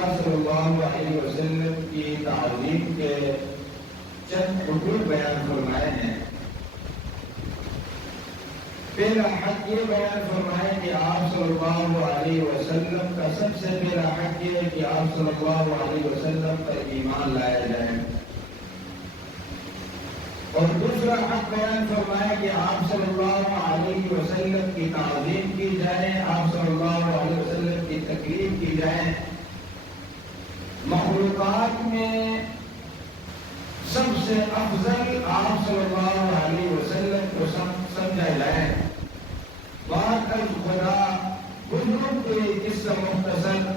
اللہ صلی اللہ علیہ وسلم کی تعظیم کے چند اصول بیان فرمائے ہیں۔ پہلا حق یہ بیان فرمائے کہ آپ صلی اللہ علیہ وسلم کا سب سے پہلا حق یہ ہے کہ آپ صلی اللہ علیہ وسلم پر ایمان لایا جائے، اور دوسرا حق بیان فرمایا کہ آپ صلی اللہ علیہ وسلم کی تعظیم کی جائے، آپ صلی اللہ علیہ وسلم کی تکریم کی جائے، مخلوقات میں سب سے افضل آپ صلی اللہ علیہ وسلم کو سمجھا جائے۔ بات الخدا بزرگ کے قصہ مختصر،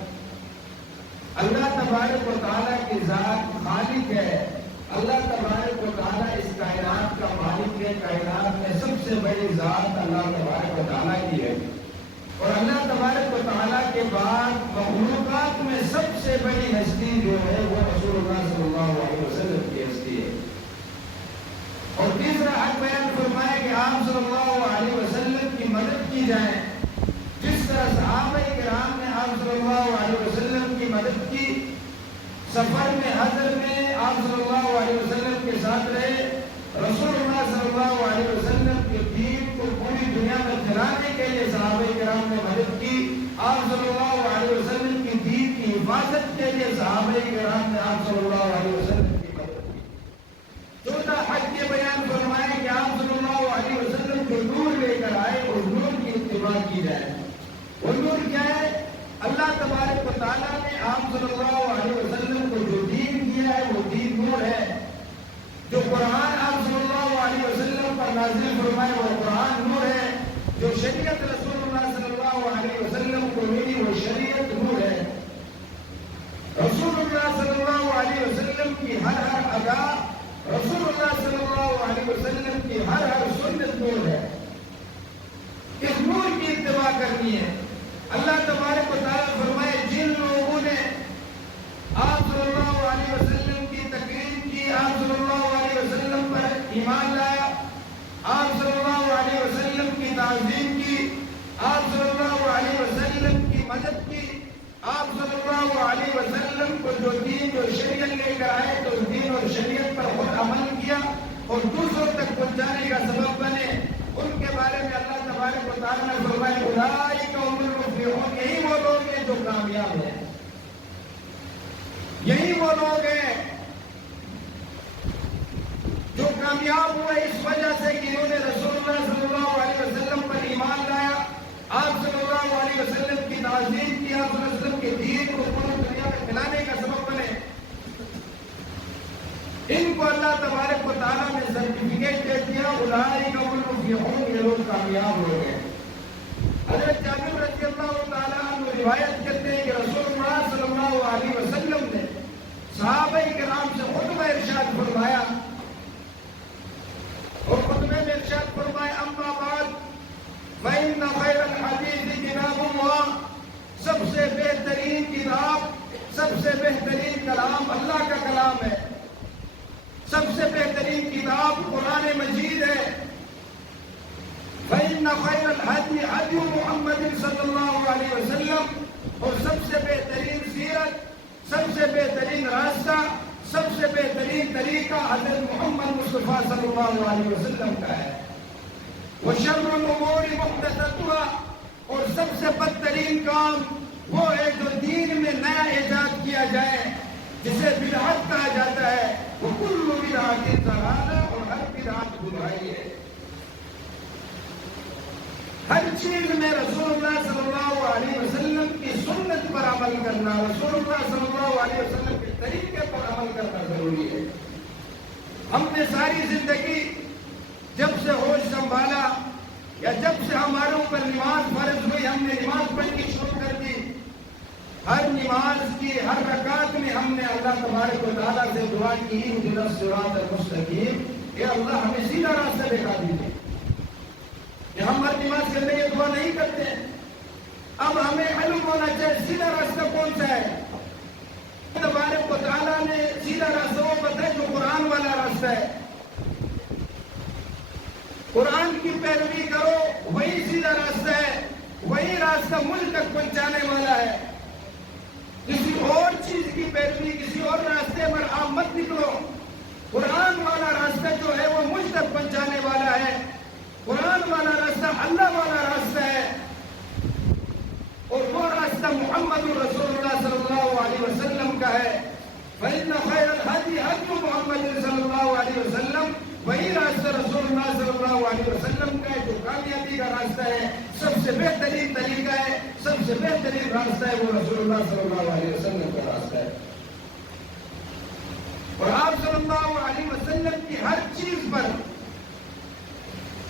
اللہ تبارک و تعالیٰ کی ذات خالق ہے، اللہ تبارک و تعالیٰ اس کائنات کا مالک ہے، کائنات میں سب سے بڑی ذات اللہ تبارک و تعالیٰ کی ہے، اور اللہ تبارک و تعالیٰ کے بعد مخلوقات میں سب سے بڑی ہستی جو ہے وہ رسول اللہ صلی اللہ علیہ وسلم کی ہستی ہے۔ اور تیسرا حق بیان فرمایا کہ آپ صلی اللہ علیہ وسلم کی مدد کی جائے، جس طرح صحابہ کرام نے آپ صلی اللہ علیہ وسلم کی مدد کی، سفر میں حضر میں آپ صلی اللہ علیہ وسلم کے ساتھ رہے، رسول اللہ صلی اللہ علیہ وسلم کے دین کو پوری دنیا میں پھیلانے کے لیے صحابہ کرام نے مدد کی، آپ صلی اللہ علیہ وسلم کی دین کی حفاظت کے لیے صحابہ کرام نے آپ صلی اللہ علیہ وسلم کی مدد کی۔ چوتھا حق یہ بیان فرمائے کہ آپ صلی اللہ علیہ وسلم جو نور لے کر آئے اس نور کی اتباع کی جائے۔ وہ نور کیا ہے؟ اللہ تبارک و تعالیٰ نے آپ صلی اللہ علیہ وسلم کو جو دین دیا ہے وہ دین نور ہے۔ جو قرآن آپ صلی اللہ علیہ وسلم پر نازل فرمائے وہ قرآن نور ہے۔ جو شریعت رسول اللہ صلی اللہ علیہ وسلم کو ملی وہ شریعت نور ہے۔ رسول اللہ صلی اللہ علیہ وسلم کی ہر ادا، رسول اللہ صلی اللہ علیہ وسلم کی ہر سنت نور ہے۔ اس نور کی اتباع کرنی ہے۔ اللہ تبارک و تعالیٰ فرمائے جن لوگوں نے آپ صلی اللہ علیہ وسلم کی تکریم کی، آپ صلی اللہ علیہ وسلم پر ایمان لایا، آپ صلی اللہ علیہ وسلم کی تعظیم کی، آپ صلی اللہ علیہ وسلم کی مدد کی، آپ صلی اللہ علیہ وسلم کو جو دین جو شریعت لے کر آئے تو اس دین اور شریعت پر خود عمل کیا اور دوسروں تک پہنچانے کا سبب بنے، ان کے بارے میں اللہ تبارک و تعالیٰ نے فرمایا اولئک هم المفلحون، یہی وہ لوگ ہیں جو کامیاب ہیں، یہی وہ لوگ ہیں جو کامیاب ہوئے اس وجہ سے کہ انہوں نے رسول اللہ صلی اللہ علیہ وسلم پر ایمان لایا، آپ صلی اللہ علیہ وسلم کی تعظیم کی، آپ صلی اللہ علیہ وسلم کے دین کو پوری دنیا میں پھیلانے کا سبب بنے۔ ان کو اللہ تبارک و تعالیٰ نے سرٹیفکیٹ دے دیا اولئک هم المفلحون، یہ لوگ کامیاب ہو گئے۔ حضرت جابر رضی اللہ تعالیٰ عنہ روایت کرتے ہیں کہ رسول اللہ صلی اللہ علیہ وسلم نے صحابہ کرام سے خطبہ ارشاد فرمایا، اور خطبے میں ارشاد فرمایا اما بعد فإن خیر الحدیث کتاب اللہ، سب سے بہترین کتاب، سب سے بہترین کلام اللہ کا کلام ہے، سب سے بہترین کتاب قرآن مجید ہے۔ فإن خیر الحدی حدی محمد صلی اللہ علیہ وسلم، اور سب سے بہترین سیرت، سب سے بہترین راستہ، سب سے بہترین طریقہ حضرت محمد مصطفیٰ صلی اللہ علیہ وسلم کا ہے۔ وشر الامور محدثاتها، اور سب سے بدترین کام وہ ہے جو دین میں نیا ایجاد کیا جائے جسے بدعت کہا جاتا ہے، وہ کل بدعت ضلالہ، اور ہر بدعت گمراہی ہے۔ ہر چیز میں رسول اللہ صلی اللہ علیہ وسلم کی سنت پر عمل کرنا، رسول اللہ صلی اللہ علیہ وسلم کے طریقے پر عمل کرنا ضروری ہے۔ ہم نے ساری زندگی جب سے ہوش سنبھالا یا جب سے ہمارے اوپر نماز فرض ہوئی ہم نے نماز پڑھنی شروع کر دی، ہر نماز کی ہر رکعت میں ہم نے اللہ تبارک و تعالیٰ سے دعا کی اہدنا الصراط المستقیم، کہ اللہ ہمیں سیدھا راستہ دکھا دیجیے۔ کہ ہم ہر نماز کے لیے دعا نہیں کرتے، اب ہمیں علم ہونا چاہیے سیدھا راستہ کون سا ہے۔ تبارک و تعالیٰ نے سیدھا راستہ وہ بتایا جو قرآن والا راستہ ہے، قرآن کی پیروی کرو، وہی سیدھا راستہ ہے، وہی راستہ ملک تک پہنچانے والا ہے۔ کسی اور راستہ ہے، سب سے بہترین طریقہ ہے، سب سے بہترین راستہ ہے، وہ رسول اللہ صلی اللہ علیہ وسلم کا راستہ ہے۔ اور آپ صلی اللہ علیہ وسلم کی ہر چیز پر،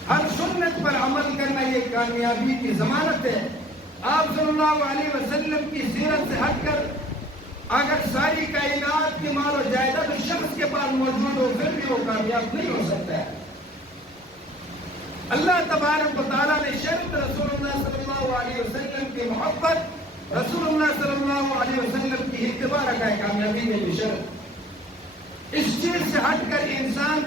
ہر سنت پر عمل کرنا یہ کامیابی کی ضمانت ہے۔ آپ صلی اللہ علیہ وسلم کی سیرت سے ہٹ کر اگر ساری کائنات کی مال و جائیداد اس شخص کے پاس موجود ہو پھر بھی وہ کامیاب نہیں ہو سکتا ہے۔ اللہ تبارک و تعالیٰ نے شرط رسول اللہ صلی اللہ علیہ وسلم کی محبت، رسول اللہ صلی اللہ علیہ وسلم کی اتباع رکھا ہے کامیابی میں بھی شرط۔ اس چیز سے ہٹ کر انسان